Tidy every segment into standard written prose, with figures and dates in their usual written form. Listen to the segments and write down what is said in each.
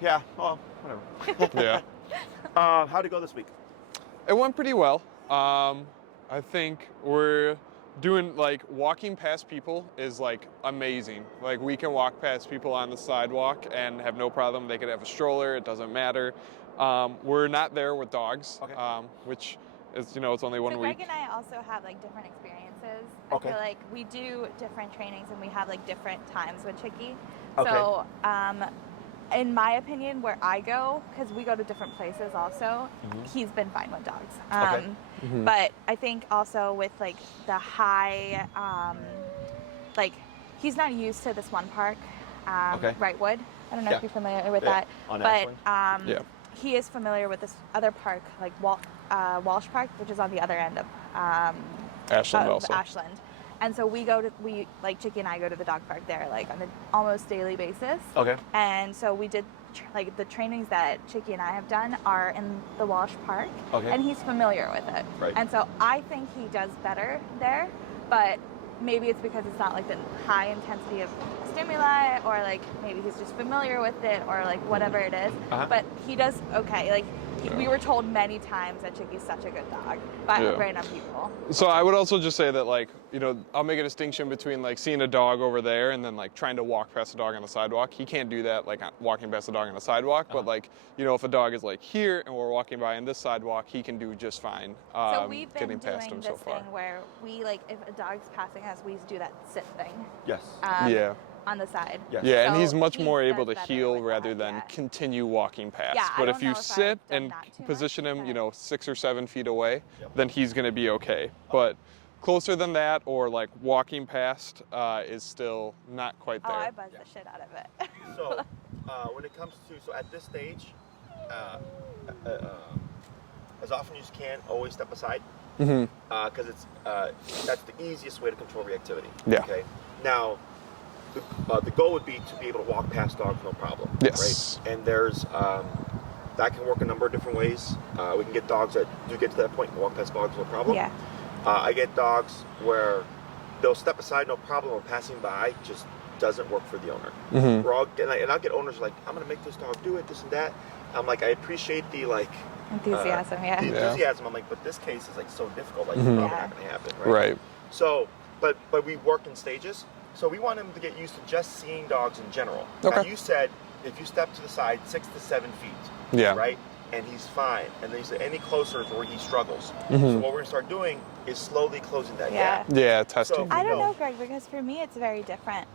Yeah, well, whatever. Yeah. How'd it go this week? It went pretty well. I think we're doing, like, walking past people is, like, amazing. Like, we can walk past people on the sidewalk and have no problem. They could have a stroller, it doesn't matter. We're not there with dogs, Okay. which is, it's only one So week. Greg and I also have like different experiences. Okay. I feel like we do different trainings and we have like different times with Chikkie. Okay. So in my opinion, where I go, because we go to different places also, he's been fine with dogs. Okay. But I think also with like the high, like he's not used to this one park, Okay. Wrightwood. I don't know Yeah. if you're familiar with Yeah, that, on but Ashland. Yeah. he is familiar with this other park, like Walsh Park, which is on the other end of Ashland also. Ashland. And so like Chikkie and I go to the dog park there like on an almost daily basis. Okay. And so we did like the trainings that Chikkie and I have done are in the Walsh Park. Okay. And he's familiar with it. Right. And so I think he does better there, but maybe it's because it's not like the high intensity of stimuli, or like maybe he's just familiar with it, or like whatever it is. Uh-huh. But he does okay. Like we were told many times that Chikkie's such a good dog by random people. So I would also just say that, like, I'll make a distinction between like seeing a dog over there and then like trying to walk past a dog on the sidewalk. He can't do that, like walking past a dog on the sidewalk. But like, if a dog is like here and we're walking by on this sidewalk, he can do just fine. So we've been getting past doing him this so far. thing where we like if a dog's passing us, we do that sit thing. Yes. Yeah. On the side. Yes. Yeah, and So he's much he more does able to better heal with rather that, than yeah. continue walking past. Yeah, I but don't if you know if sit I've done and that too position much, him, but- 6 or 7 feet away, Yep. then he's going to be okay. But closer than that, or like walking past, is still not quite Oh, there. I buzz the shit out of it. So, when it comes to, so at this stage, as often as you can, always step aside. Because it's that's the easiest way to control reactivity. Yeah. Okay. Now, the goal would be to be able to walk past dogs no problem. Yes. Right. And there's that can work a number of different ways. We can get dogs that do get to that point and walk past dogs no problem. Yeah. I get dogs where they'll step aside no problem, or passing by just doesn't work for the owner. And I'll get owners like, I'm gonna make this dog do it, this and that. I'm like, I appreciate the like Enthusiasm, yeah. the enthusiasm. I'm like, but this case is like so difficult, like it's probably not gonna happen, right? Right. So, but we work in stages. So we want them to get used to just seeing dogs in general. Okay. Now you said if you step to the side 6 to 7 feet, Yeah. right, and he's fine, and then you said any closer is where he struggles. So what we're gonna start doing is slowly closing that Yeah. gap. Yeah, testing. So- I don't No. know, Greg, because for me it's very different.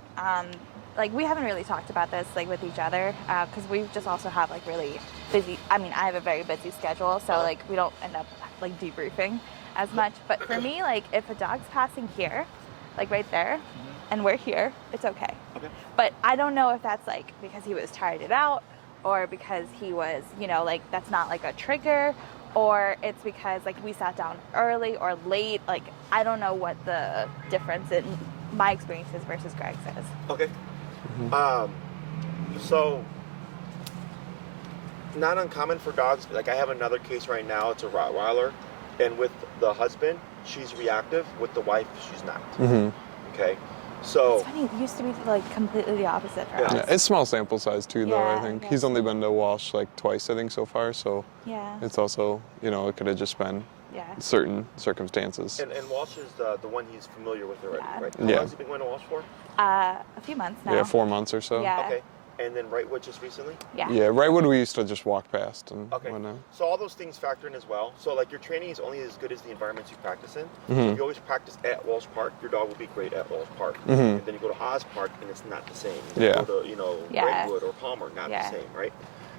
Like we haven't really talked about this like with each other because we just also have like really busy. I mean, I have a very busy schedule, so like we don't end up like debriefing as much. But for me, like if a dog's passing here, like right there, and we're here, it's okay. Okay. But I don't know if that's like because he was tired out, or because he was, like that's not like a trigger, or it's because like we sat down early or late. Like I don't know what the difference in my experiences versus Greg's is. Okay. So not uncommon for dogs. Like I have another case right now. It's a Rottweiler, and with the husband, she's reactive. With the wife, she's not. Okay. So It's funny. It used to be like completely the opposite for us. Yeah, it's small sample size too, though. Yeah, I think I he's guess. only been to Walsh like twice, I think, so far. So Yeah. it's also, it could have just been Yeah. certain circumstances. and Walsh is the one he's familiar with already, Yeah. right? How Yeah. long has he been going to Walsh for? A few months now. Yeah, 4 months or so. Yeah. Okay. And then Wrightwood just recently? Yeah. Yeah, right when we used to just walk past and Okay. whatnot. So all those things factor in as well. So like your training is only as good as the environments you practice in. So if you always practice at Walsh Park, your dog will be great at Walsh Park. And then you go to Oz Park and it's not the same. You Yeah. go to, Yeah. Wrightwood or Palmer, not Yeah. the same, right?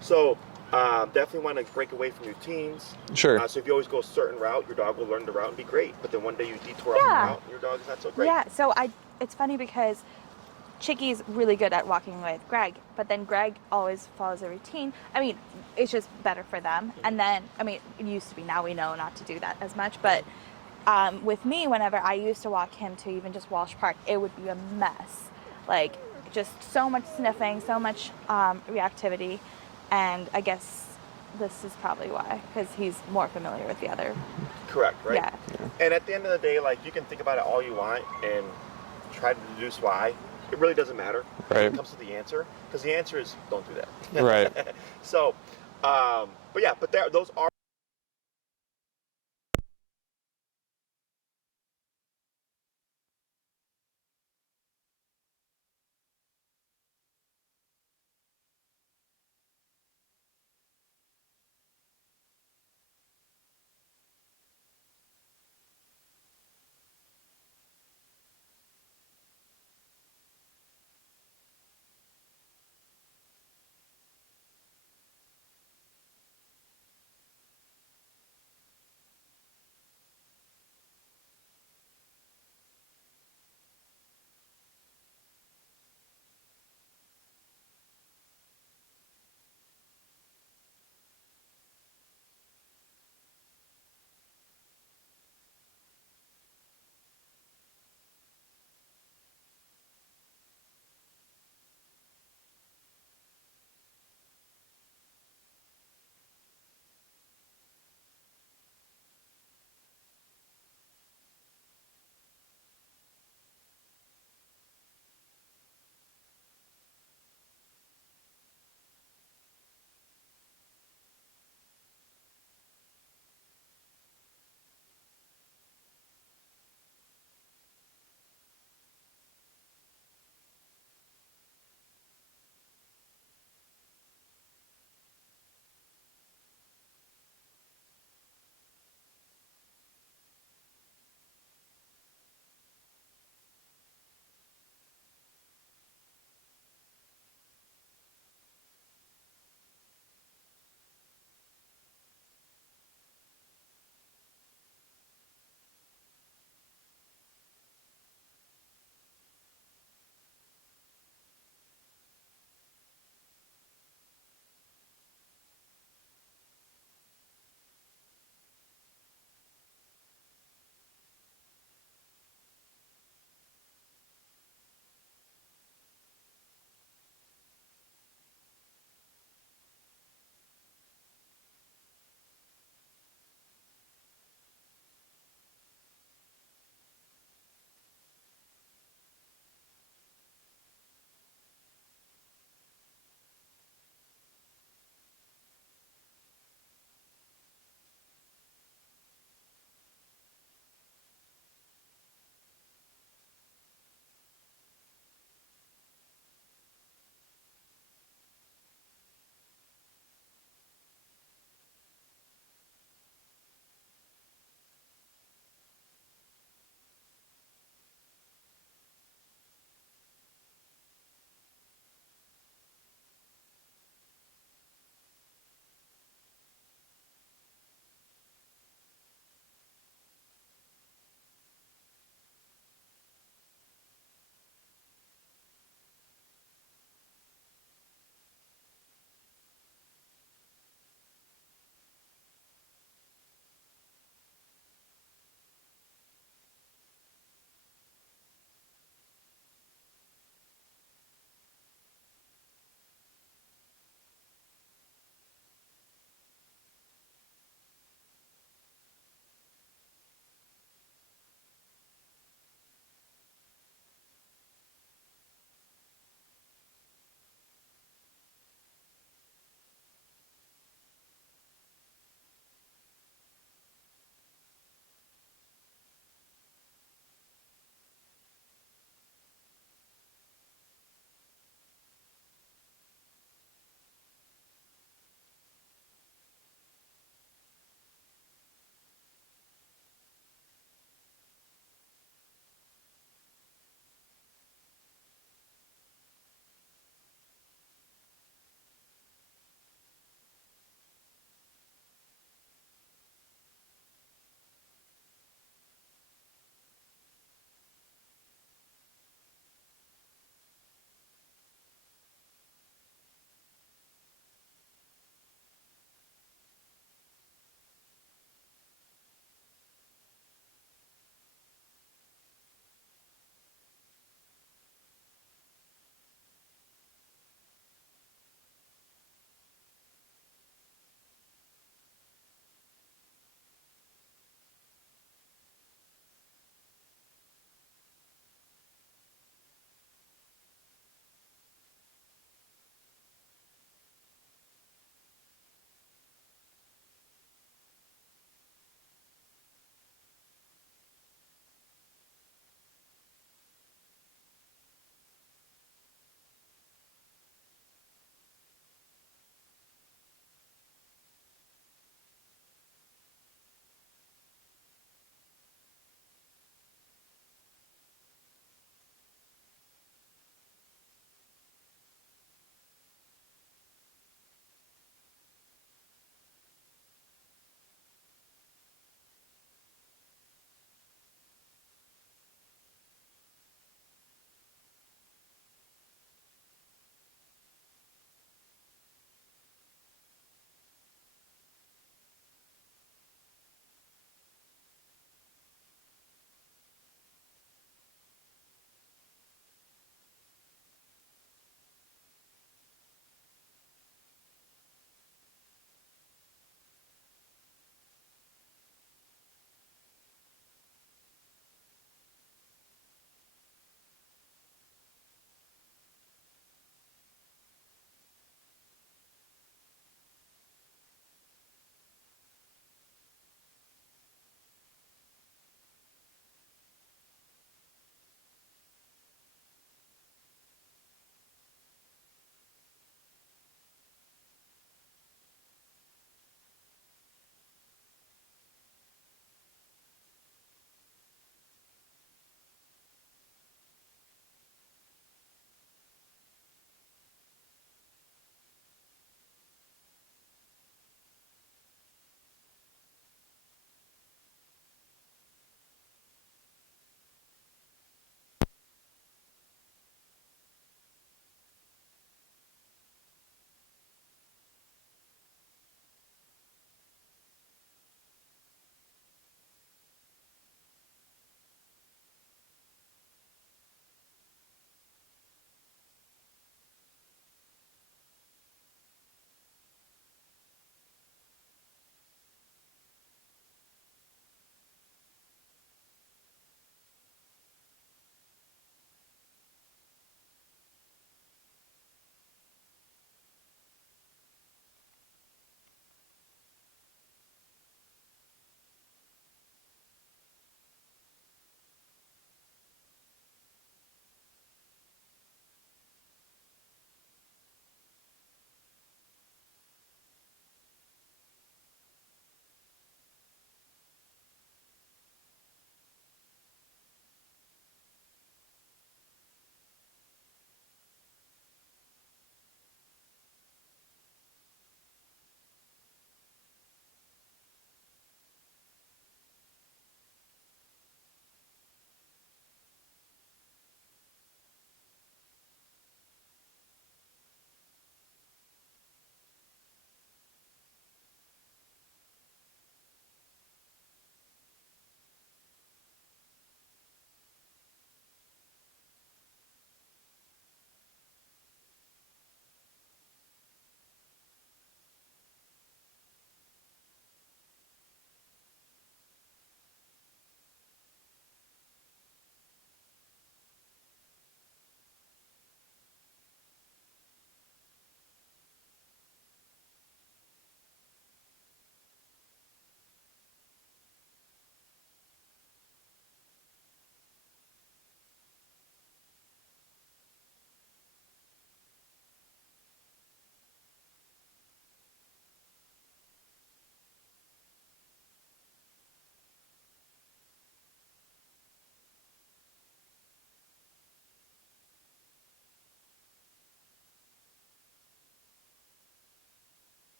So definitely want to break away from routines. Sure. So if you always go a certain route, your dog will learn the route and be great. But then one day you detour off Yeah. the route and your dog is not so great. Yeah. So it's funny because Chikkie's really good at walking with Greg, but then Greg always follows a routine. I mean, it's just better for them. And then, I mean, it used to be, now we know not to do that as much, but with me, whenever I used to walk him to even just Walsh Park, it would be a mess. Like, just so much sniffing, so much reactivity, and I guess this is probably why, because he's more familiar with the other. Correct, right? Yeah. And at the end of the day, like you can think about it all you want and try to deduce why. it really doesn't matter when Right. it comes to the answer, because the answer is don't do that. Right. So, but yeah, but those are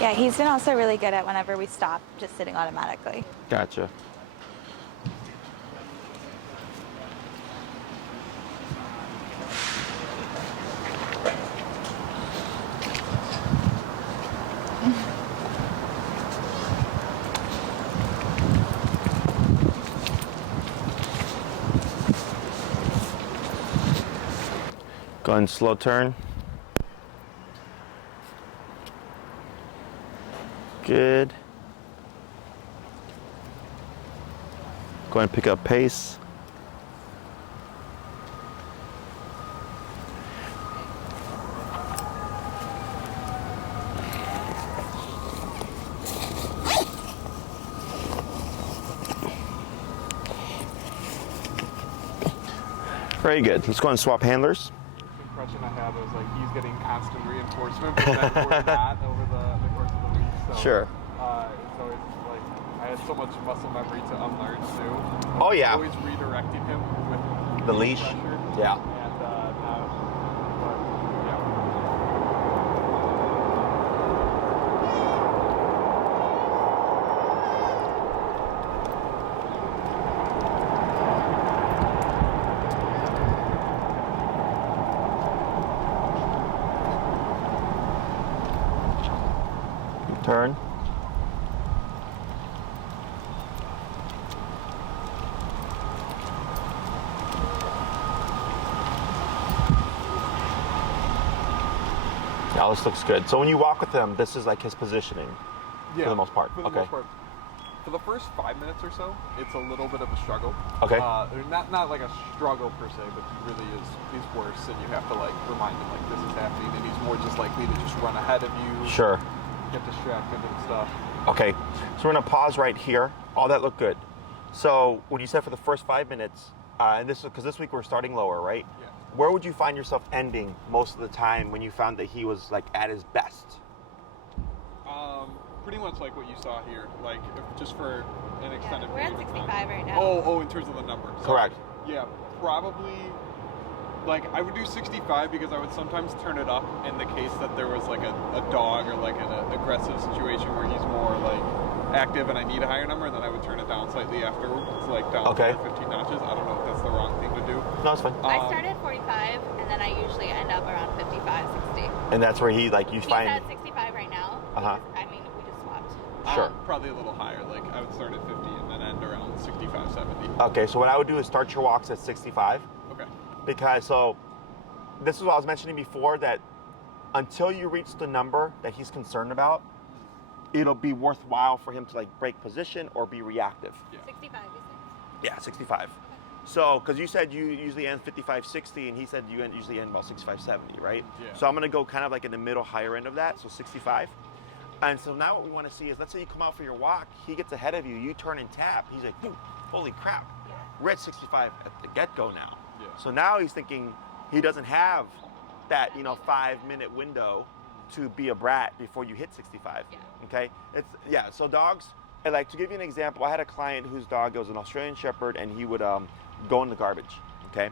Yeah, he's been also really good at whenever we stop, just sitting automatically. Gotcha. Go ahead and slow turn. Good. Go ahead and pick up pace. Very good. Let's go ahead and swap handlers. The impression I have is like he's getting constant reinforcement, but then we're not over the course of the week. So, Sure. It's always like I had so much muscle memory to unlearn too. Oh yeah. Always redirecting him with The leash. pressure. Yeah. And now, but yeah. Turn. Now this looks good. So when you walk with him, this is like his positioning Yeah, for the most part. For the most part. For the first 5 minutes or so, it's a little bit of a struggle. Okay. Not like a struggle per se, but he really is worse, and you have to like remind him like this is happening, and he's more just likely to just run ahead of you. Sure. Get distracted and stuff. Okay, so we're gonna pause right here. All that looked good. So when you said for the first 5 minutes, and this is because this week we're starting lower, right? Yeah. Where would you find yourself ending most of the time when you found that he was like at his best? Pretty much like what you saw here, like if, just for an extended We're period at of time. 65 right now. Oh, in terms of the number. Sorry. Correct. Yeah, probably. Like I would do 65 because I would sometimes turn it up in the case that there was like a dog or like an aggressive situation where he's more like active and I need a higher number, and then I would turn it down slightly afterwards, like down Okay. to 15 notches. I don't know if that's the wrong thing to do. No, it's fine. I start at 45, and then I usually end up around 55, 60. And that's where he like you He's find. at 65 right now. Uh-huh. Because, I mean, we just swapped. Sure. Probably a little higher. Like I would start at 50 and then end around 65, 70. Okay, so what I would do is start your walks at 65, Okay. because so this is what I was mentioning before, that until you reach the number that he's concerned about, it'll be worthwhile for him to like break position or be reactive. Yeah. 65, you say? Yeah, 65. So, because you said you usually end 55, 60, and he said you usually end about 65, 70, right? Yeah. So I'm going to go kind of like in the middle, higher end of that, so 65. And so now what we want to see is, let's say you come out for your walk, he gets ahead of you, you turn and tap, he's like, "Ooh, holy crap, Yeah. we're at 65 at the get-go now." Yeah. So now he's thinking he doesn't have that, 5-minute window to be a brat before you hit 65. Yeah. Okay? So dogs, and like to give you an example, I had a client whose dog was an Australian Shepherd, and he would go in the garbage, okay?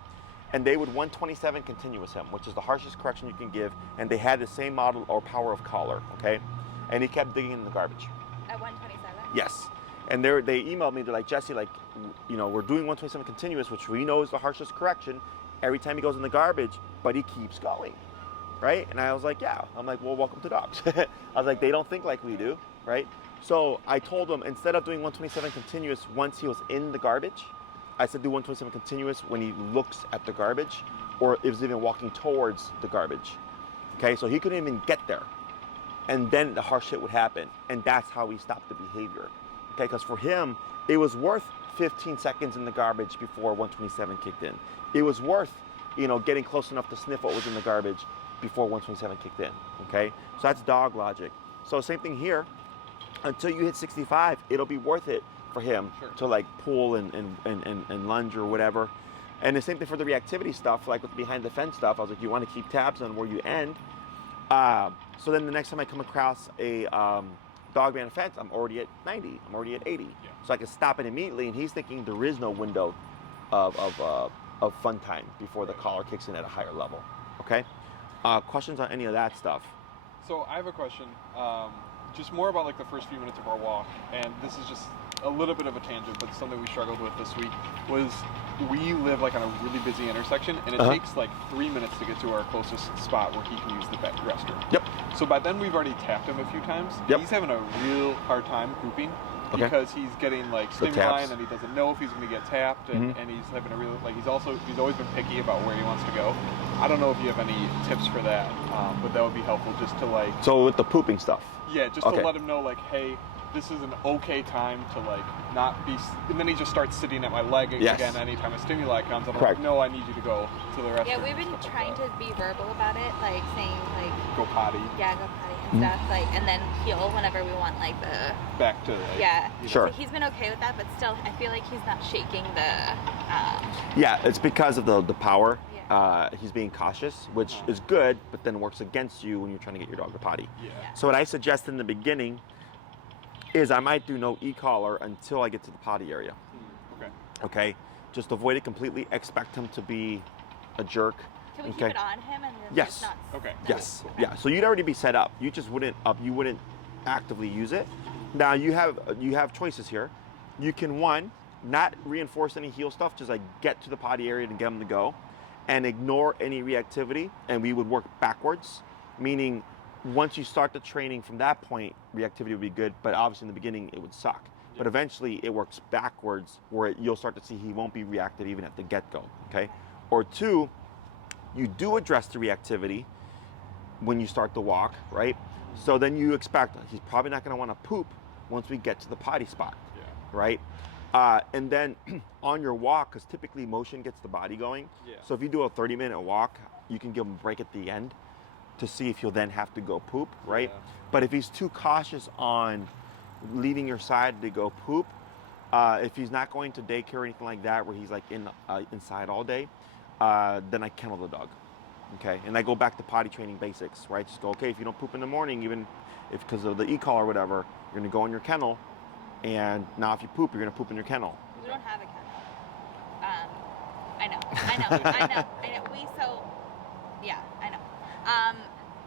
And they would 127 continuous him, which is the harshest correction you can give, and they had the same model or power of collar, okay? And he kept digging in the garbage. At 127? Yes. And they emailed me, they're like, "Jesse, like, we're doing 127 continuous, which we know is the harshest correction every time he goes in the garbage, but he keeps going," right? And I was like, yeah. I'm like, well, welcome to dogs. I was like, they don't think like we do, right? So I told him, instead of doing 127 continuous once he was in the garbage, I said do 127 continuous when he looks at the garbage, or if he's even walking towards the garbage. Okay, so he couldn't even get there. And then the harsh shit would happen. And that's how we stopped the behavior. Okay, because for him, it was worth 15 seconds in the garbage before 127 kicked in. It was worth, getting close enough to sniff what was in the garbage before 127 kicked in. Okay, so that's dog logic. So same thing here. Until you hit 65, it'll be worth it for him to like pull and lunge or whatever. And the same thing for the reactivity stuff, like with the behind the fence stuff. I was like, you want to keep tabs on where you end. So then the next time I come across a dog behind a fence, I'm already at 90. I'm already at 80. Yeah. So I can stop it immediately. And he's thinking there is no window of fun time before the collar kicks in at a higher level. Okay. Questions on any of that stuff? So I have a question. just more about like the first few minutes of our walk, and this is just a little bit of a tangent, but something we struggled with this week was we live like on a really busy intersection, and it takes like 3 minutes to get to our closest spot where he can use the restroom. Yep. So by then we've already tapped him a few times. Yep. He's having a real hard time pooping because he's getting like stimuli and then he doesn't know if he's going to get tapped, and, and he's having a real he's always been picky about where he wants to go. I don't know if you have any tips for that, but that would be helpful just to like. So with the pooping stuff. Yeah, just to let him know like, hey, this is an okay time to like not be, and then he just starts sitting at my leg again anytime a stimuli comes. I'm like, no, I need you to go to the restroom. Yeah, we've been trying to be verbal about it, like saying like go potty. Yeah, go potty and stuff, like, and then heel whenever we want like the back to like, sure. So he's been okay with that, but still, I feel like he's not shaking the. Yeah, it's because of the power. He's being cautious, which is good, but then works against you when you're trying to get your dog to potty. Yeah. So what I suggest in the beginning is I might do no e-collar until I get to the potty area. Okay. Okay? Just avoid it completely. Expect him to be a jerk. Can we keep it on him and then yes. not? Okay. Yes. Cool. Yeah. So you'd already be set up. You just wouldn't actively use it. Now you have choices here. You can not reinforce any heel stuff, just like get to the potty area and get him to go, and ignore any reactivity, and we would work backwards, meaning once you start the training from that point, reactivity would be good, but obviously in the beginning it would suck. Yeah. But eventually it works backwards where you'll start to see he won't be reactive even at the get-go, okay? Or 2, you do address the reactivity when you start the walk, right? So then you expect he's probably not gonna wanna poop once we get to the potty spot, right? And then on your walk, because typically motion gets the body going. Yeah. So if you do a 30-minute walk, you can give him a break at the end to see if he'll then have to go poop, right? Yeah. But if he's too cautious on leaving your side to go poop, if he's not going to daycare or anything like that, where he's like inside all day, then I kennel the dog, okay? And I go back to potty training basics, right? Just go, okay, if you don't poop in the morning, even if because of the e-collar or whatever, you're gonna go in your kennel. And now if you poop, you're going to poop in your kennel. We don't have a kennel. I know. I know.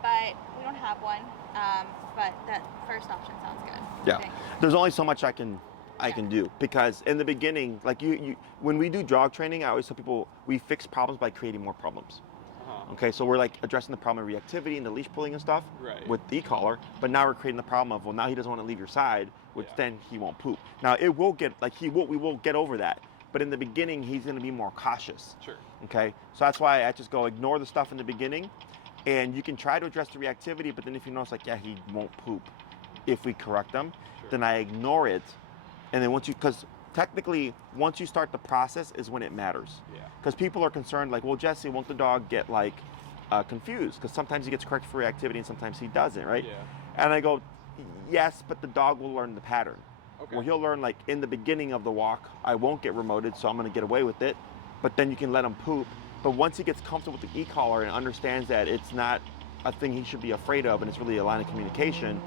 But we don't have one. But that first option sounds good. Yeah. There's only so much I can do, because in the beginning, like you when we do dog training, I always tell people we fix problems by creating more problems. Okay, so we're like addressing the problem of reactivity and the leash pulling and stuff with the e-collar, but now we're creating the problem of, well, now he doesn't want to leave your side, which then he won't poop. Now it will get, like we will get over that, but in the beginning he's going to be more cautious. Sure. Okay, so that's why I just go ignore the stuff in the beginning, and you can try to address the reactivity, but then if you notice like, yeah, he won't poop if we correct him, then I ignore it, and then because technically, once you start the process is when it matters. Yeah. Because people are concerned, like, well, Jesse, won't the dog get like confused? Because sometimes he gets corrected for reactivity and sometimes he doesn't, right? Yeah. And I go, yes, but the dog will learn the pattern. Okay. Where he'll learn, like, in the beginning of the walk, I won't get remoted, so I'm going to get away with it. But then you can let him poop. But once he gets comfortable with the e-collar and understands that it's not a thing he should be afraid of and it's really a line of communication,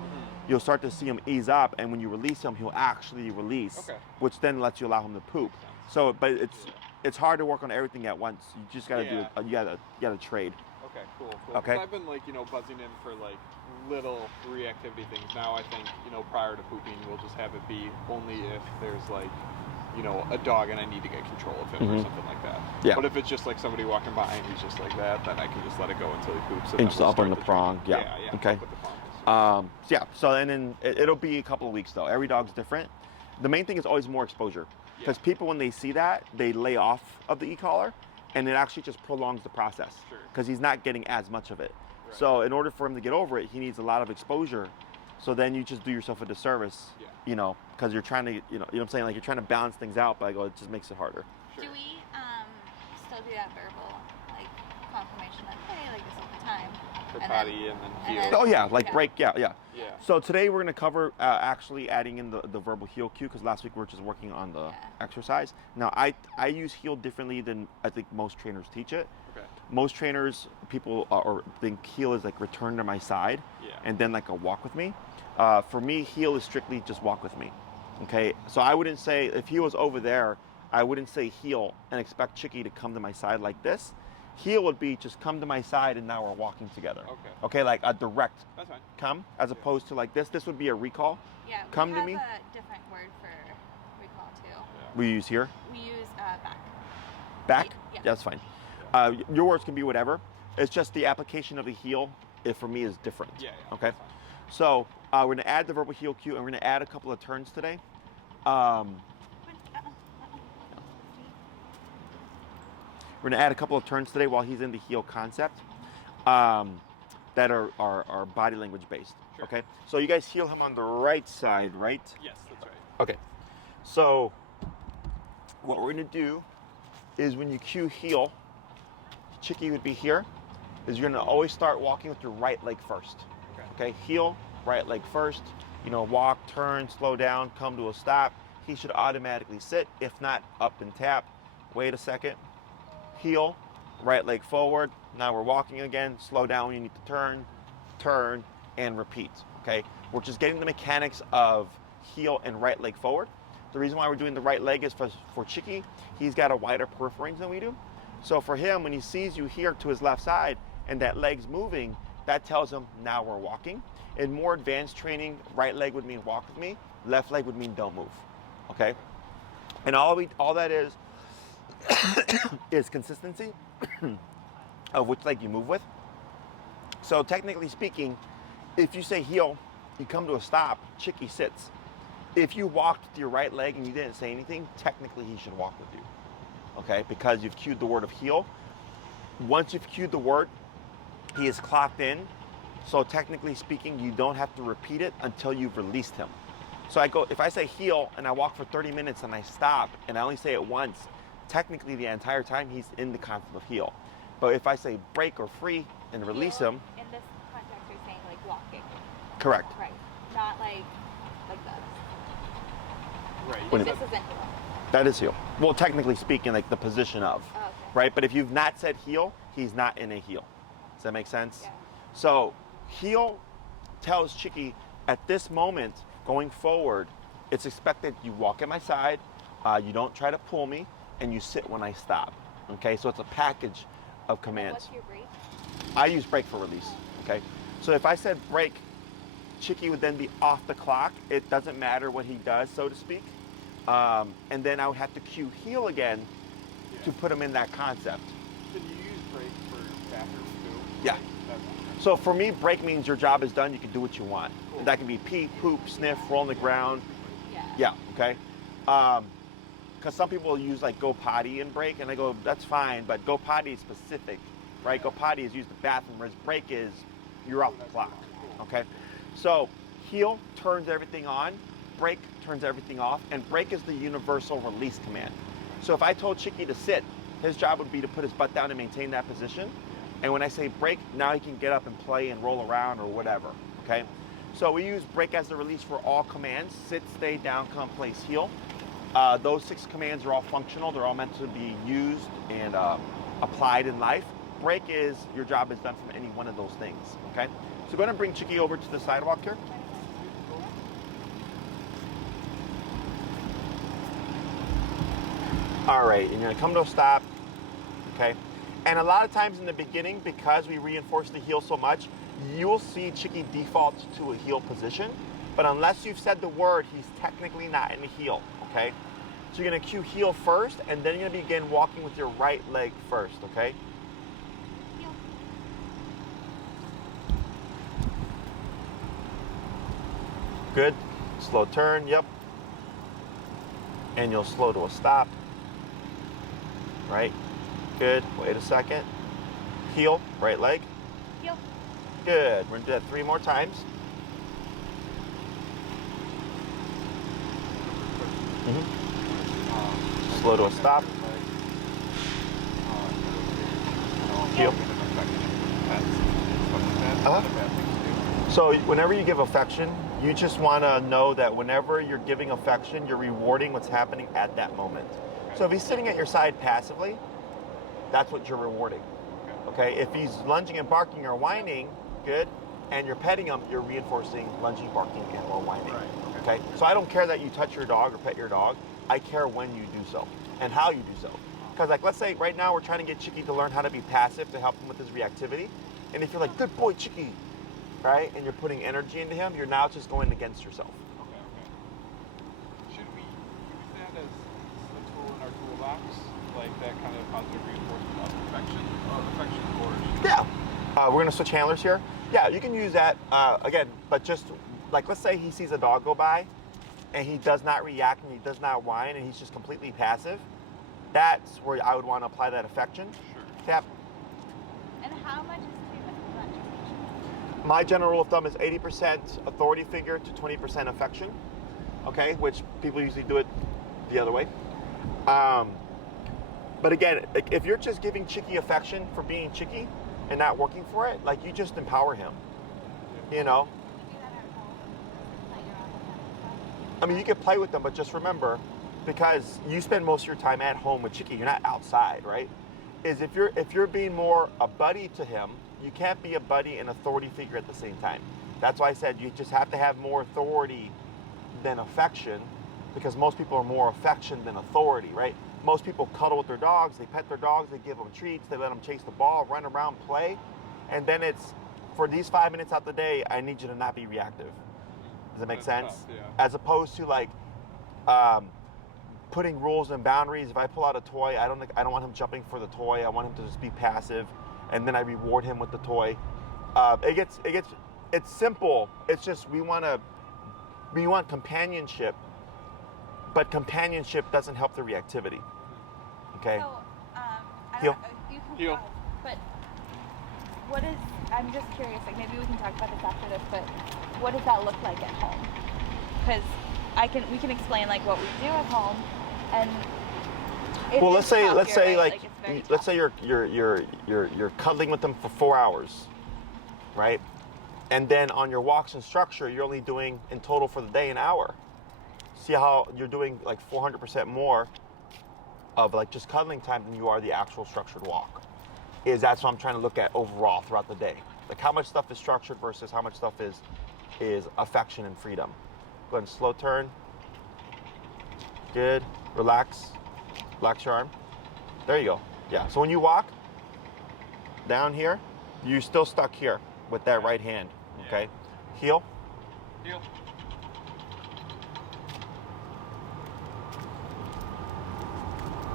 you'll start to see him ease up, and when you release him, he'll actually release, which then lets you allow him to poop. So, but it's hard to work on everything at once. You just gotta do it. You gotta trade. Okay, cool. Okay. I've been like buzzing in for like little reactivity things. Now I think prior to pooping, we'll just have it be only if there's like a dog and I need to get control of him or something like that. Yeah. But if it's just like somebody walking by and he's just like that, then I can just let it go until he poops. And just up on the prong. Yeah. Okay. So and then it'll be a couple of weeks though. Every dog's different. The main thing is always more exposure, because people, when they see that, they lay off of the e-collar, and it actually just prolongs the process because he's not getting as much of it. Right. So in order for him to get over it, he needs a lot of exposure. So then you just do yourself a disservice, because you're trying to, you know what I'm saying, like you're trying to balance things out, but it just makes it harder. Sure. Do we still do that verbal like confirmation, like, hey, like this is the time? For potty and then heel. Oh yeah, like break, yeah. So today we're gonna cover actually adding in the verbal heel cue, because last week we were just working on the exercise. Now I use heel differently than I think most trainers teach it. Okay. Most trainers, people think heel is like return to my side, and then like a walk with me. For me, heel is strictly just walk with me. Okay, so I wouldn't say, if he was over there, I wouldn't say heel and expect Chikkie to come to my side like this. Heel would be just come to my side and now we're walking together. Okay, like a direct come, as opposed to like this. This would be a recall. Yeah, come to me. We have a different word for recall too. We use here? We use back. Back? Yeah. That's fine. Your words can be whatever. It's just the application of the heel, for me, is different. Okay? So we're going to add the verbal heel cue, and we're going to add a couple of turns today. We're going to add a couple of turns today while he's in the heel concept that are body language based. Sure. Okay? So you guys heel him on the right side, right? Yes, that's right. Okay. So what we're going to do is when you cue heel, Chikkie would be here, is you're going to always start walking with your right leg first. Okay? Heel, right leg first. You know, walk, turn, slow down, come to a stop. He should automatically sit. If not, up and tap. Wait a second. Heel, right leg forward. Now we're walking again. Slow down when you need to turn, and repeat. Okay? We're just getting the mechanics of heel and right leg forward. The reason why we're doing the right leg is for Chikkie, he's got a wider peripheral range than we do. So for him, when he sees you here to his left side and that leg's moving, that tells him now we're walking. In more advanced training, right leg would mean walk with me, left leg would mean don't move. Okay? And all that is is consistency of which leg you move with. So technically speaking, if you say heel, you come to a stop, Chikkie sits. If you walked with your right leg and you didn't say anything, technically he should walk with you. Okay? Because you've cued the word of heel. Once you've cued the word, he is clocked in. So technically speaking, you don't have to repeat it until you've released him. So if I say heel and I walk for 30 minutes and I stop and I only say it once, technically the entire time he's in the concept of heel. But if I say break or free and release him. In this context, you're saying like walking. Correct. Right. Not like this. Right. Like this isn't heel. That is heel. Well, technically speaking, like the position of. Oh, okay. Right? But if you've not said heel, he's not in a heel. Does that make sense? Yeah. So heel tells Chikkie at this moment going forward, it's expected you walk at my side, you don't try to pull me, and you sit when I stop. Okay? So it's a package of commands. What's your break? I use break for release. Okay? So if I said break, Chikkie would then be off the clock. It doesn't matter what he does, so to speak. And then I would have to cue heel again to put him in that concept. Can you use break for bathrooms too? Yeah. So for me, break means your job is done. You can do what you want. Cool. That can be pee, poop, sniff, roll on the ground. Yeah. Yeah, okay? Because some people use like go potty and break, and I go, that's fine, but go potty is specific, right? Go potty is use the bathroom, whereas break is you're off the clock, okay? So heel turns everything on, break turns everything off, and break is the universal release command. So if I told Chikkie to sit, his job would be to put his butt down and maintain that position. And when I say break, now he can get up and play and roll around or whatever, okay? So we use break as the release for all commands: sit, stay, down, come, place, heel. Those 6 commands are all functional. They're all meant to be used and applied in life. Break is your job is done from any one of those things, okay? So go ahead and bring Chikkie over to the sidewalk here. All right, and you're gonna come to a stop, okay? And a lot of times in the beginning, because we reinforce the heel so much, you'll see Chikkie default to a heel position, but unless you've said the word, he's technically not in a heel, okay? So you're gonna cue heel first, and then you're gonna begin walking with your right leg first, okay? Heel. Good, slow turn, yep. And you'll slow to a stop, right? Good, wait a second. Heel, right leg. Heel. Good, we're gonna do that 3 more times. Slow to a stop. Heel. So whenever you give affection, you just want to know that whenever you're giving affection, you're rewarding what's happening at that moment. So if he's sitting at your side passively, that's what you're rewarding. Okay, if he's lunging and barking or whining, good, and you're petting him, you're reinforcing lunging, barking, and or whining. Okay, so I don't care that you touch your dog or pet your dog. I care when you do so and how you do so. Because like, let's say right now we're trying to get Chikkie to learn how to be passive to help him with his reactivity. And if you're like, good boy, Chikkie, right? And you're putting energy into him, you're now just going against yourself. Okay. Should we use that as a tool in our toolbox? Like that kind of positive reinforcement of affection, or Yeah. We're gonna switch handlers here. Yeah, you can use that again, but just like, let's say he sees a dog go by and he does not react and he does not whine and he's just completely passive. That's where I would want to apply that affection. Sure. Tap. And how much is too much? My general rule of thumb is 80% authority figure to 20% affection. Okay, which people usually do it the other way. But again, if you're just giving Chikkie affection for being Chikkie and not working for it, like, you just empower him. You know? I mean, you can play with them, but just remember, because you spend most of your time at home with Chikkie, you're not outside, right? Is if you're being more a buddy to him, you can't be a buddy and authority figure at the same time. That's why I said you just have to have more authority than affection, because most people are more affection than authority, right? Most people cuddle with their dogs, they pet their dogs, they give them treats, they let them chase the ball, run around, play, and then it's, for these 5 minutes out the day, I need you to not be reactive. Does that make sense? Tough, yeah. As opposed to like putting rules and boundaries. If I pull out a toy, I don't want him jumping for the toy. I want him to just be passive, and then I reward him with the toy. It's simple. It's just we want companionship, but companionship doesn't help the reactivity. Okay. So, I Heel. don't, you can Heel. pause, but what is, I'm just curious, like maybe we can talk about this after this, but what does that look like at home? Because we can explain like what we do at home, and Well, let's say it's very let's say tough. you're cuddling with them for 4 hours, right? And then on your walks and structure, you're only doing in total for the day an hour. See how you're doing like 400% more of like just cuddling time than you are the actual structured walk. That's what I'm trying to look at overall throughout the day. Like how much stuff is structured versus how much stuff is affection and freedom. Go ahead and slow turn. Good. Relax. Relax your arm. There you go. Yeah. So when you walk down here, you're still stuck here with that right hand. Okay. Heel. Heel.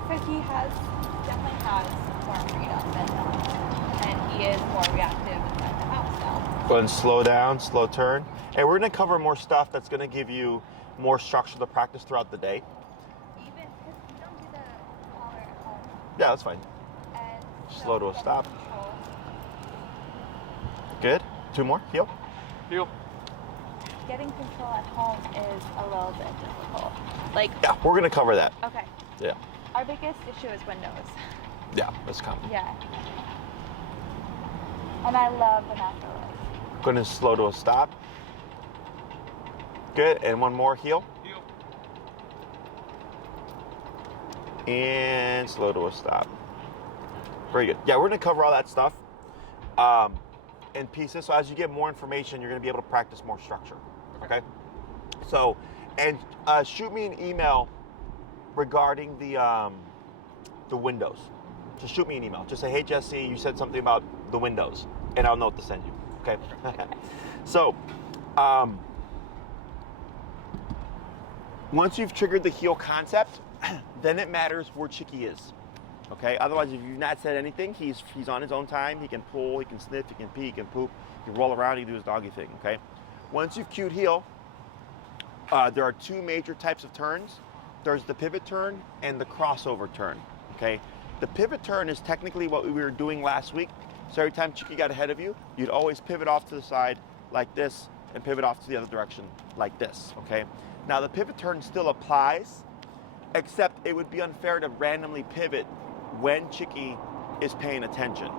So he definitely has more freedom and he is more reactive inside the house now. Go ahead and slow down, slow turn. And we're going to cover more stuff that's going to give you more structure to practice throughout the day. Even because we don't do the collar at home. Yeah, that's fine. And Slow to a getting stop. control- Good. 2 more. Heel. Heel. Getting control at home is a little bit difficult. Like, Yeah, we're going to cover that. okay, Yeah. our biggest issue is windows. Yeah, that's common. Yeah. And I love the natural light. Go ahead and slow to a stop. Good. And 1 more. Heel. Heel. And slow to a stop. Very good. Yeah, we're going to cover all that stuff in pieces. So as you get more information, you're going to be able to practice more structure. Okay? So, and shoot me an email regarding the windows. Just shoot me an email. Just say, hey, Jesse, you said something about the windows, and I'll know what to send you. Okay? So, once you've triggered the heel concept, then it matters where Chikkie is. Okay? Otherwise, if you've not said anything, he's on his own time. He can pull, he can sniff, he can pee, he can poop, he can roll around, he can do his doggy thing. Okay? Once you've cued heel, there are 2 major types of turns. There's the pivot turn and the crossover turn. Okay? The pivot turn is technically what we were doing last week. So every time Chikkie got ahead of you, you'd always pivot off to the side like this and pivot off to the other direction like this. Okay? Now the pivot turn still applies, except it would be unfair to randomly pivot when Chikkie is paying attention,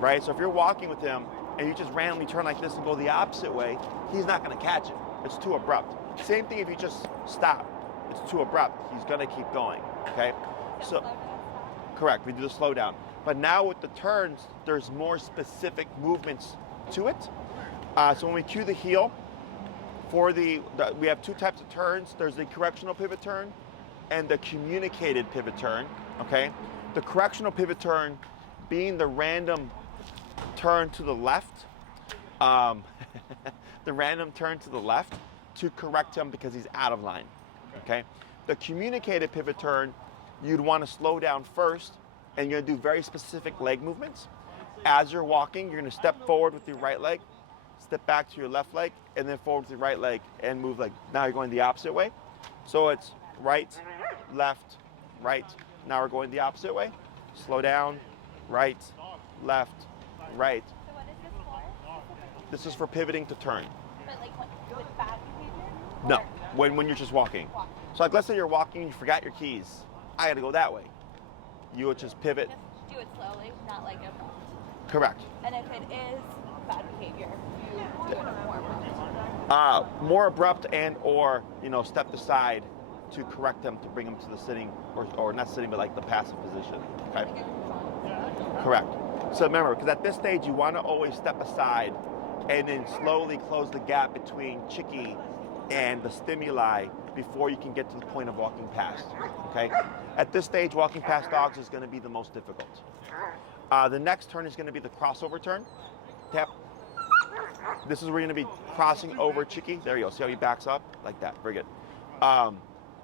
right? So if you're walking with him and you just randomly turn like this and go the opposite way, he's not going to catch it. It's too abrupt. Same thing if you just stop. It's too abrupt. He's going to keep going, okay? So, correct, we do the slow down. But now with the turns, there's more specific movements to it. So when we cue the heel, we have 2 types of turns. There's the correctional pivot turn and the communicated pivot turn, okay? The correctional pivot turn being the random turn to the left, the random turn to the left to correct him because he's out of line, okay? The communicated pivot turn, you'd want to slow down first, and you're gonna do very specific leg movements. As you're walking, you're gonna step forward with your right leg, step back to your left leg, and then forward with your right leg and move like, now you're going the opposite way. So it's right, left, right. Now we're going the opposite way. Slow down, right, left, right. So what is this for? This is for pivoting to turn. But like with bad behavior? No, Or when you're just walking. walking? So like let's say you're walking and you forgot your keys. I gotta go that way. You would just pivot. Just do it slowly, not like abrupt. Correct. And if it is bad behavior, you do it more abrupt. More abrupt and or, step aside to correct them to bring them to the sitting, or not sitting, but like the passive position, okay? Correct. So remember, because at this stage, you want to always step aside and then slowly close the gap between Chikkie and the stimuli before you can get to the point of walking past, okay? At this stage, walking past dogs is going to be the most difficult. The next turn is going to be the crossover turn. Tap. This is where you're going to be crossing over Chikkie. There you go. See how he backs up? Like that. Very good.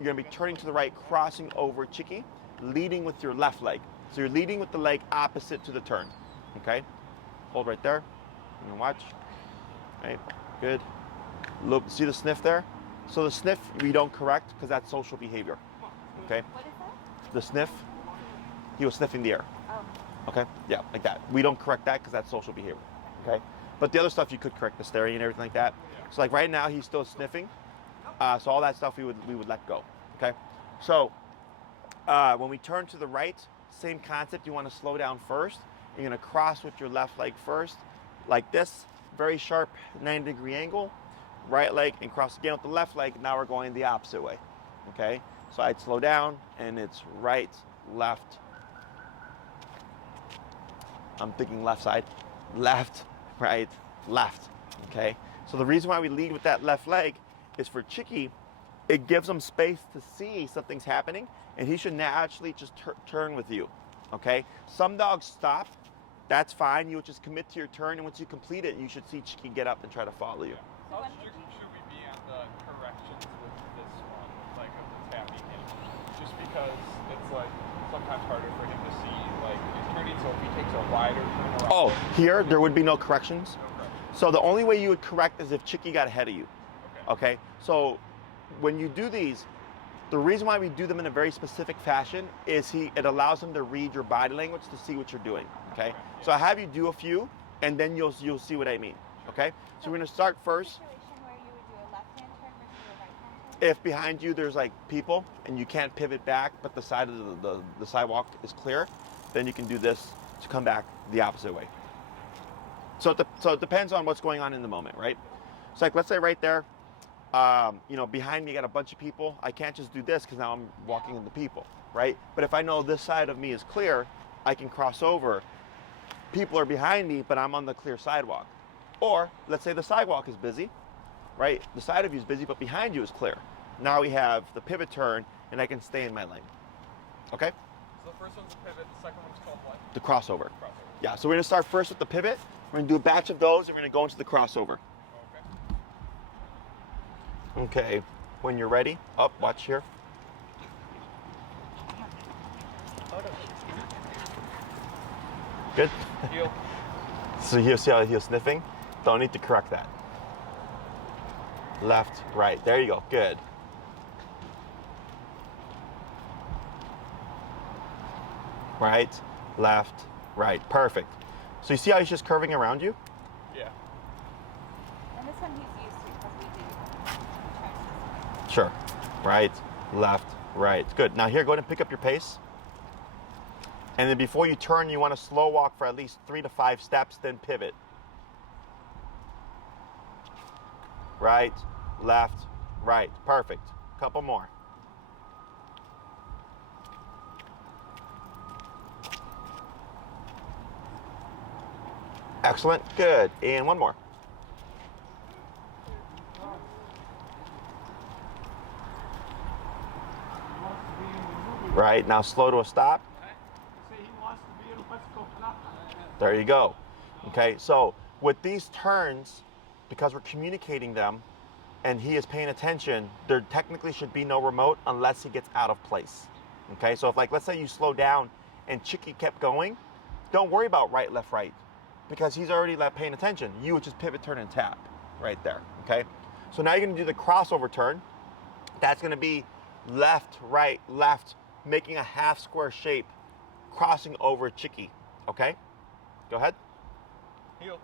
You're going to be turning to the right, crossing over Chikkie, leading with your left leg. So you're leading with the leg opposite to the turn. Okay? Hold right there. You can watch. Right? Good. Look, see the sniff there? So the sniff we don't correct because that's social behavior. Okay? What is that? The sniff, he was sniffing the air. Oh. Okay? Yeah, like that. We don't correct that because that's social behavior. Okay? But the other stuff you could correct, the staring and everything like that. So like right now he's still sniffing. So all that stuff we would let go. Okay? So when we turn to the right, same concept. You want to slow down first. You're going to cross with your left leg first, like this. Very sharp 90-degree angle. Right leg and cross again with the left leg. Now we're going the opposite way. Okay? So I'd slow down and it's right, left. I'm thinking left side. Left, right, left. Okay? So the reason why we lead with that left leg is for Chikkie, it gives him space to see something's happening, and he should naturally just turn with you. Okay? Some dogs stop. That's fine. You would just commit to your turn, and once you complete it, you should see Chikkie get up and try to follow you. How strict should we be on the corrections with this one, like of the tapping him? Just because it's like sometimes harder for him to see, like he's turning, so if he takes a wider turn around. Oh, here there would be no corrections. No correction. So the only way you would correct is if Chikkie got ahead of you. Okay. Okay? So when you do these, the reason why we do them in a very specific fashion is it allows him to read your body language to see what you're doing. Okay? So I have you do a few, and then you'll see what I mean. Okay? So we're gonna start first. Situation where you would do a left-hand turn versus a right-hand turn? If behind you there's like people and you can't pivot back, but the side of the sidewalk is clear, then you can do this to come back the opposite way. So it depends on what's going on in the moment, right? So like let's say right there, behind me you got a bunch of people. I can't just do this because now I'm walking into people, right? But if I know this side of me is clear, I can cross over. People are behind me, but I'm on the clear sidewalk. Or let's say the sidewalk is busy, right? The side of you is busy, but behind you is clear. Now we have the pivot turn, and I can stay in my lane. Okay? So the first one's a pivot, the second one's called what? The crossover. Crossover. Yeah, so we're gonna start first with the pivot. We're gonna do a batch of those, and we're gonna go into the crossover. Okay. Okay, when you're ready, watch here. Good? Heel. So you see how he's sniffing? Don't need to correct that. Left, right, there you go, good. Right, left, right, perfect. So you see how he's just curving around you? Yeah. And this one he's used to because we do. Sure. Right, left, right. Good. Now here, go ahead and pick up your pace. And then before you turn, you want to slow walk for at least 3 to 5 steps, then pivot. Right, left, right. Perfect. Couple more. Excellent. Good. And one more. Right, now slow to a stop. There you go. Okay, so with these turns, because we're communicating them and he is paying attention, there technically should be no remote unless he gets out of place. Okay, so if like, let's say you slow down and Chikkie kept going, don't worry about right, left, right, because he's already paying attention. You would just pivot, turn, and tap right there, okay? So now you're gonna do the crossover turn. That's gonna be left, right, left, making a half square shape, crossing over Chikkie, okay? Go ahead. Heel.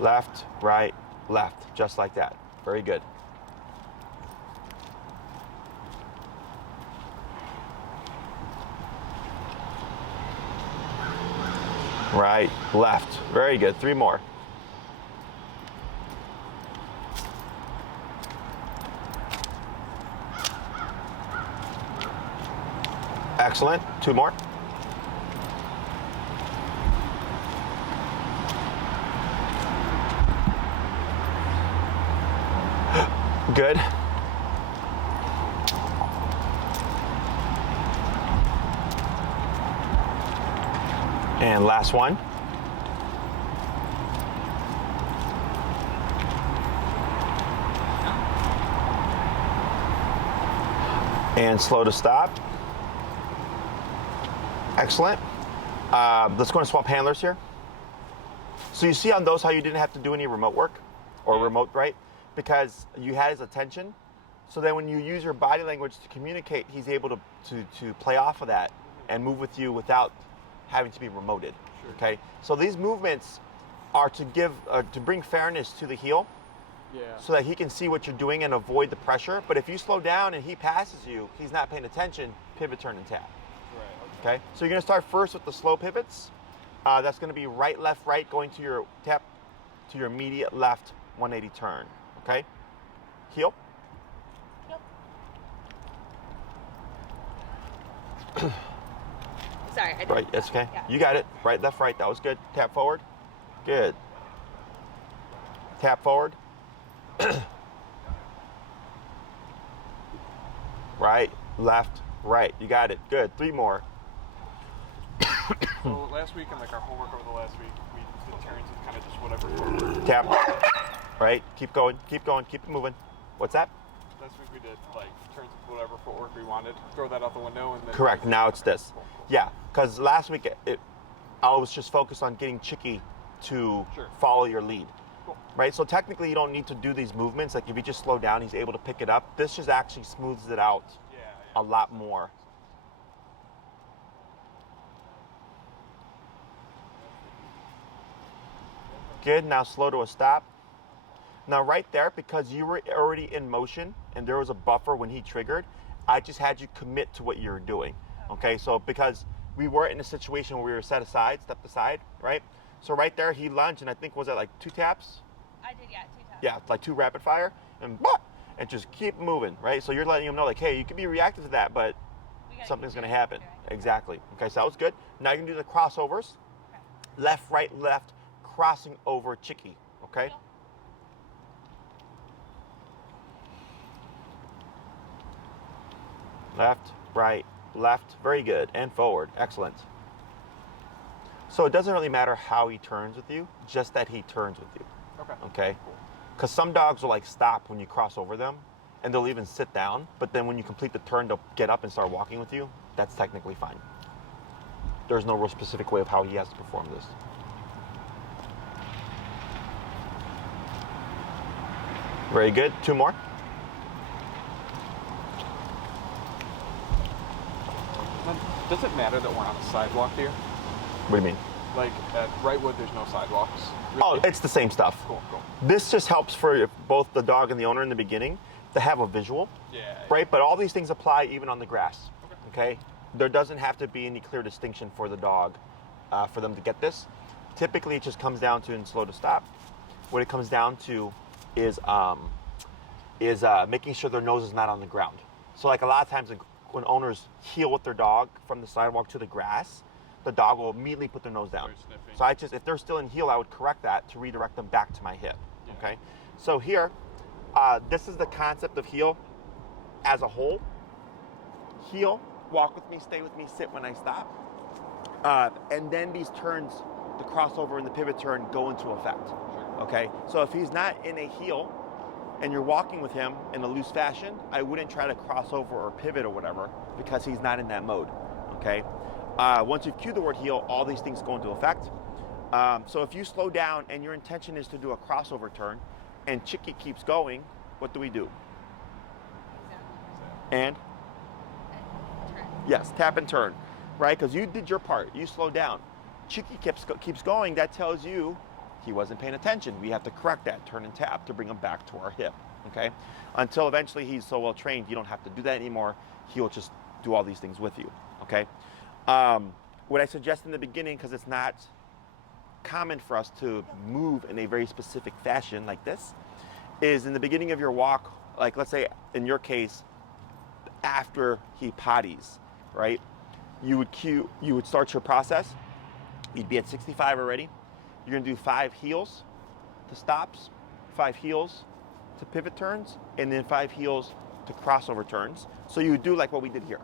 Left, right, left, just like that. Very good. Right, left. Very good. 3 more. Excellent. 2 more. Good. And last one. And slow to stop. Excellent. Let's go and swap handlers here. So you see on those how you didn't have to do any remote work or remote, right? Because you had his attention. So then when you use your body language to communicate, he's able to play off of that and move with you without having to be remoted. Sure. Okay. So these movements are to give to bring fairness to the heel, so that he can see what you're doing and avoid the pressure. But if you slow down and he passes you, he's not paying attention. Pivot, turn, and tap. Right. Okay. So you're going to start first with the slow pivots. That's going to be right, left, right, going to your tap to your immediate left 180 turn. Okay. Heel. Sorry, I didn't. Right, that's okay. Yeah. You got it. Right, left, right. That was good. Tap forward. Good. Tap forward. Right, left, right. You got it. Good. 3 more. So last week and like our homework over the last week, we did turns and kind of just whatever. Tap. Right. Keep going. Keep going. Keep it moving. What's that? Last week we did like turns of whatever footwork we wanted. Throw that out the window and then. Correct. Now it's this. Cool. Yeah, because last week I was just focused on getting Chikkie to Sure. follow your lead. Cool. Right, so technically you don't need to do these movements. Like if you just slow down, he's able to pick it up. This just actually smooths it out a lot more. Good, now slow to a stop. Now right there, because you were already in motion and there was a buffer when he triggered, I just had you commit to what you were doing. Okay, so because we were in a situation where we were stepped aside, right? So right there, he lunged, and I think, was that like 2 taps? I did, yeah, 2 taps. Yeah, like 2 rapid fire, and just keep moving, right? So you're letting him know, like, hey, you can be reactive to that, but something's going to happen. Exactly. Okay, so that was good. Now you can do the crossovers. Okay. Left, right, left, crossing over Chikkie, okay? Left, right, left, very good, and forward, excellent. So it doesn't really matter how he turns with you, just that he turns with you. Okay? Because some dogs will like stop when you cross over them, and they'll even sit down, but then when you complete the turn, they'll get up and start walking with you. That's technically fine. There's no real specific way of how he has to perform this. Very good, 2 more. Does it matter that we're on a sidewalk here? What do you mean? Like at Wrightwood, there's no sidewalks. Really? Oh, it's the same stuff. Cool. This just helps for both the dog and the owner in the beginning to have a visual, right? But all these things apply even on the grass, okay? There doesn't have to be any clear distinction for the dog for them to get this. Typically, it just comes down to in slow to stop. What it comes down to is making sure their nose is not on the ground. So like a lot of times when owners heel with their dog from the sidewalk to the grass, the dog will immediately put their nose down. So if they're still in heel, I would correct that to redirect them back to my hip, okay? So here, this is the concept of heel as a whole. heel, walk with me, stay with me, sit when I stop. And then these turns, the crossover and the pivot turn go into effect, okay? So if he's not in a heel and you're walking with him in a loose fashion, I wouldn't try to cross over or pivot or whatever because he's not in that mode, okay? Once you've cued the word heel, all these things go into effect. So if you slow down and your intention is to do a crossover turn and Chikkie keeps going, what do we do? And? Turn. Yes, tap and turn, right? Because you did your part, you slowed down. Chikkie keeps going, that tells you he wasn't paying attention. We have to correct that, turn and tap to bring him back to our hip, okay? Until eventually he's so well trained, you don't have to do that anymore. He'll just do all these things with you, okay? What I suggest in the beginning, because it's not common for us to move in a very specific fashion like this, is in the beginning of your walk, like let's say in your case, after he potties, right? You would start your process. You'd be at 65 already. You're gonna do 5 heels to stops, 5 heels to pivot turns, and then 5 heels to crossover turns. So you would do like what we did here,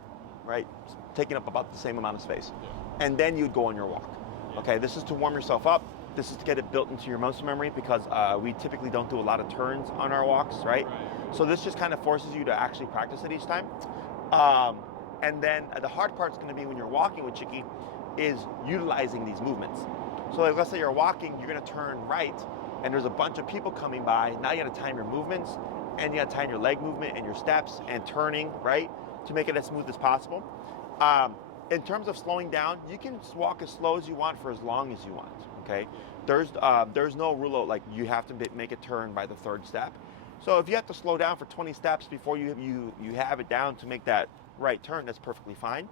right? Taking up about the same amount of space. Yeah. And then you'd go on your walk. Yeah. Okay, this is to warm yourself up. This is to get it built into your muscle memory because we typically don't do a lot of turns on our walks, right? So this just kind of forces you to actually practice it each time. And then the hard part's gonna be when you're walking with Chikkie is utilizing these movements. So like, let's say you're walking, you're gonna turn right and there's a bunch of people coming by. Now you gotta time your movements and you gotta time your leg movement and your steps and turning, right? To make it as smooth as possible. In terms of slowing down, you can walk as slow as you want for as long as you want, okay? There's no rule of like you have to make a turn by the 3rd step. So if you have to slow down for 20 steps before you have it down to make that right turn, that's perfectly fine,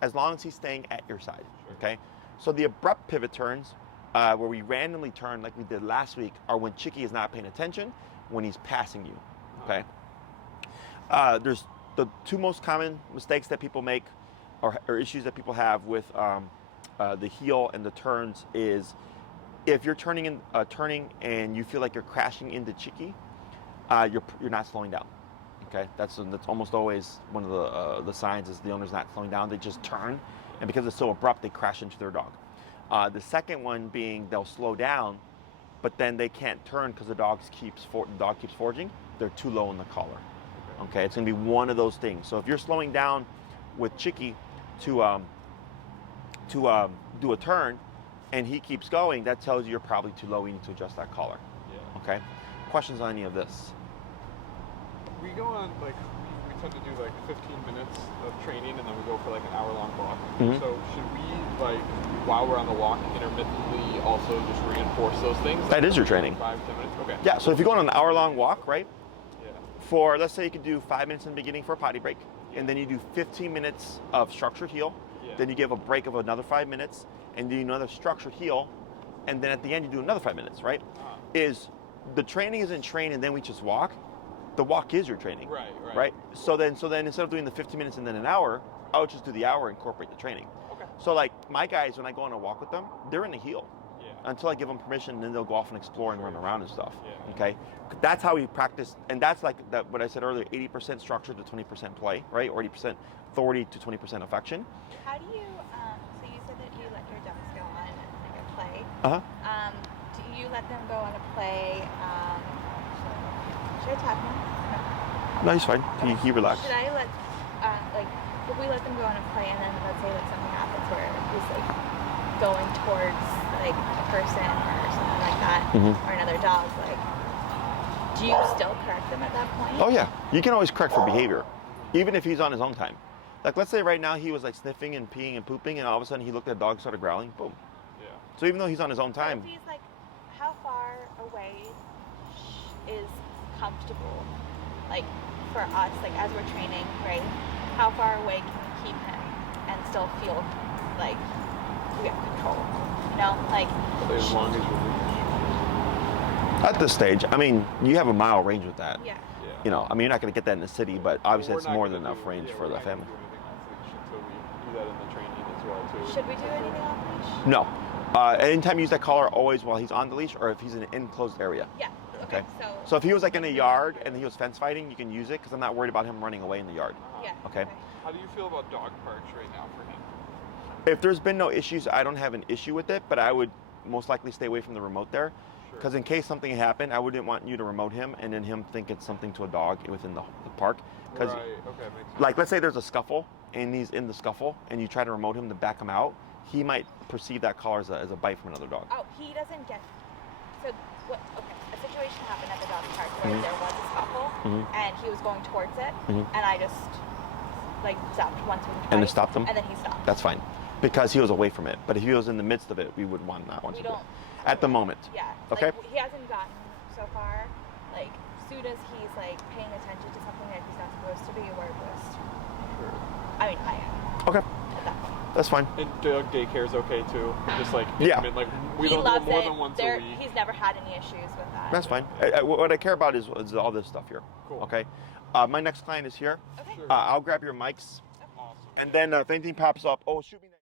as long as he's staying at your side, okay? So the abrupt pivot turns, where we randomly turn like we did last week, are when Chikkie is not paying attention, when he's passing you, okay? There's the 2 most common mistakes that people make or issues that people have with the heel and the turns is if you're turning and you feel like you're crashing into Chikkie, you're not slowing down. Okay, that's almost always one of the signs is the owner's not slowing down. They just turn, and because it's so abrupt, they crash into their dog. The second one being they'll slow down, but then they can't turn because the dog keeps forging. They're too low in the collar. Okay, it's gonna be one of those things. So if you're slowing down with Chikkie to do a turn, and he keeps going, that tells you you're probably too low. You need to adjust that collar. Yeah. Okay. Questions on any of this? We go on like we tend to do like 15 minutes of training and then we go for like an hour-long walk. Mm-hmm. So should we like while we're on the walk intermittently also just reinforce those things? That is your training. 5-10 minutes. Okay. Yeah. So if you go on an hour-long walk, right? Yeah. For let's say you could do 5 minutes in the beginning for a potty break, and then you do 15 minutes of structured heel. Yeah. Then you give a break of another 5 minutes, and do another structured heel, and then at the end you do another 5 minutes. Right? Is the training isn't train and then we just walk. The walk is your training. Right. So then instead of doing the 15 minutes and then an hour, I would just do the hour and incorporate the training. Okay. So like my guys, when I go on a walk with them, they're in the heel. Yeah. Until I give them permission, and then they'll go off and explore and run around and stuff. Yeah. Okay, that's how we practice, and that's like that. What I said earlier: 80% structure to 20% play, right? Or 80% authority to 20% affection. How do you, so you said that you let your dogs go on like a play. Uh-huh. Do you let them go on a play, should I tap him? No, he's fine. He relaxed. Should I let, like, if we let them go on a play and then let's say like something happens where he's like going towards like a person or something like that, or another dog, like, do you still correct them at that point? Oh yeah, you can always correct for behavior, even if he's on his own time. Like let's say right now he was like sniffing and peeing and pooping, and all of a sudden he looked at the dog, started growling, boom. Yeah. So even though he's on his own time. If he's like, how far away is comfortable, like for us, like as we're training, right? How far away can we keep him and still feel like we have control? You know, like As long as you're At this stage, I mean, you have a mile range with that. yeah. You know, I mean, you're not going to get that in the city, but obviously We're it's not more gonna than enough do- range yeah, for we're the not gonna family. do anything off leash until we do that in the training as well too. Should we do anything off leash? No. Anytime you use that collar, always while he's on the leash or if he's in an enclosed area. Yeah. Okay. Okay. So if he was like in a yard and he was fence fighting, you can use it because I'm not worried about him running away in the yard. Yeah. Okay. How do you feel about dog parks right now for him? If there's been no issues, I don't have an issue with it, but I would most likely stay away from the remote there. Because in case something happened, I wouldn't want you to remote him and then him think it's something to a dog within the park. Because, Right. Okay, makes sense. like, let's say there's a scuffle and he's in the scuffle and you try to remote him to back him out, he might perceive that collar as a bite from another dog. Oh, he doesn't get. So what? Okay, a situation happened at the dog park where there was a scuffle and he was going towards it, and I just like stopped once or twice. And then stopped him? And then he stopped. That's fine. Because he was away from it. But if he was in the midst of it, we would want not want We to do don't. it. At the moment. Yeah. Okay. Like, he hasn't gotten so far. Like, soon as he's like paying attention to something that he's not supposed to be, we're just. Sure. I mean, I am. Okay. At that point. That's fine. And dog daycare's okay too. Just like Yeah. like we He don't do loves it more it. than once a week. He's never had any issues with that. That's fine. What I care about is all this stuff here. Cool. Okay. My next client is here. Okay. Sure. I'll grab your mics. Awesome. And then if anything pops up, oh, shoot me now.